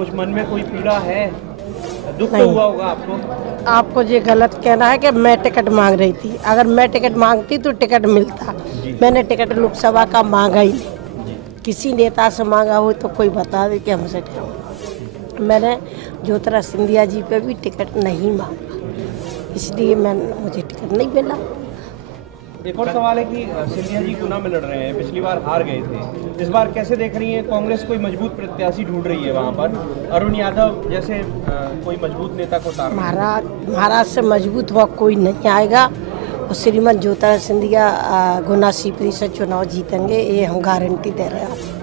कुछ मन में कोई पीड़ा है, दुख तो नहीं। हुआ होगा आपको। आपको ये गलत कहना है कि मैं टिकट मांग रही थी। अगर मैं टिकट मांगती तो टिकट मिलता। मैंने टिकट लोकसभा का मांगा ही नहीं। किसी नेता से मांगा हो तो कोई बता दे कि हमसे क्या। मैंने ज्योतिरादित्य सिंधिया जी पे भी टिकट नहीं मांगा, इसलिए मुझे टिकट नहीं मिला। एक और सवाल है कि सिंधिया जी गुना में लड़ रहे हैं, पिछली बार हार गए थे, इस बार कैसे देख रही हैं? कांग्रेस कोई मजबूत प्रत्याशी ढूंढ रही है वहाँ पर, अरुण यादव जैसे कोई मजबूत नेता को ताक। महाराज से मजबूत हुआ कोई नहीं आएगा और श्रीमान ज्योतिरादित्य सिंधिया गुना सीपरी से चुनाव जीतेंगे, ये हम गारंटी दे रहे हैं।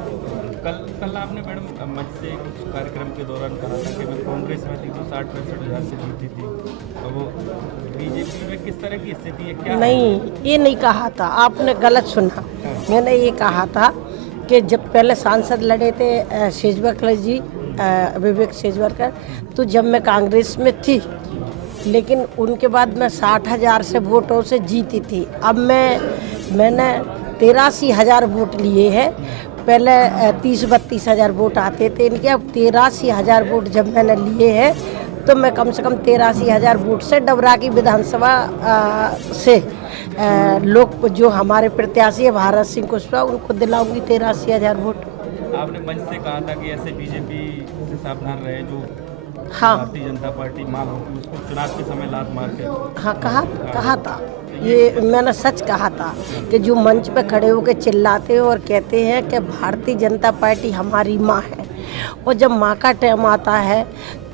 कल आपने मैडम मंच से कुछ कार्यक्रम के दौरान कहा था कि मैं कांग्रेस में थी तो 60-65 हज़ार से जीती थी, तो वो बीजेपी में किस तरह की स्थिति है, क्या नहीं, ये नहीं कहा था, आपने गलत सुना। मैंने ये कहा था कि जब पहले सांसद लड़े थे शेजवरकर जी, विवेक शेजवरकर, तो जब मैं कांग्रेस में थी, लेकिन उनके बाद मैं 60,000 से वोटों से जीती थी। अब मैंने 83,000 वोट लिए हैं। पहले 30-32 हज़ार वोट आते थे इनके, अब 83,000 वोट जब मैंने लिए हैं तो मैं कम से कम 83,000 वोट से डबरा की विधानसभा से लोग जो हमारे प्रत्याशी है भारत सिंह कुशवाहा, उनको दिलाऊंगी 83,000 वोट। आपने मंच से कहा था कि ऐसे बीजेपी से सावधान रहे जो हाँ, भारतीय जनता पार्टी माल होती उसको चुनाव के समय लात मार के। हाँ, कहा था, ये मैंने सच कहा था कि जो मंच पे खड़े होकर चिल्लाते हो और कहते हैं कि भारतीय जनता पार्टी हमारी माँ है, और जब माँ का टाइम आता है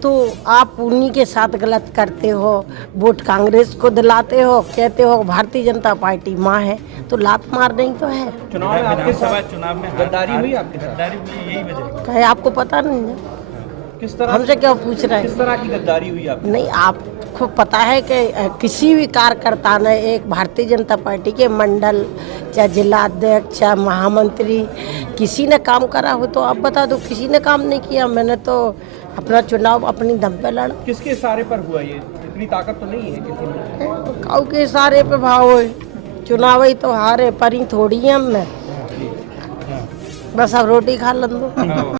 तो आप उन्हीं के साथ गलत करते हो, वोट कांग्रेस को दिलाते हो, कहते हो भारतीय जनता पार्टी माँ है, तो लात मार नहीं तो है। चुनाव में आपके साथ चुनाव में गद्दारी हुई आपके साथ? गद्दारी हुई, यही वजह कहे आपको पता नहीं है, किस तरह हमसे क्या पूछ रहे किस हैं? तरह की गद्दारी हुई आपकी? नहीं, आपको पता है कि किसी भी कार्यकर्ता ने एक भारतीय जनता पार्टी के मंडल, चाहे जिला अध्यक्ष, चाहे महामंत्री, किसी ने काम करा हो तो आप बता दो। किसी ने काम नहीं किया। मैंने तो अपना चुनाव अपनी दम पे लड़ा। किसके इशारे पर हुआ ये? इतनी ताकत तो नहीं है किसी में। काऊ के इशारे पे भाव हो, चुनाव ही तो हारे, परी थोड़ी है हम में, बस अब रोटी खा लन दो।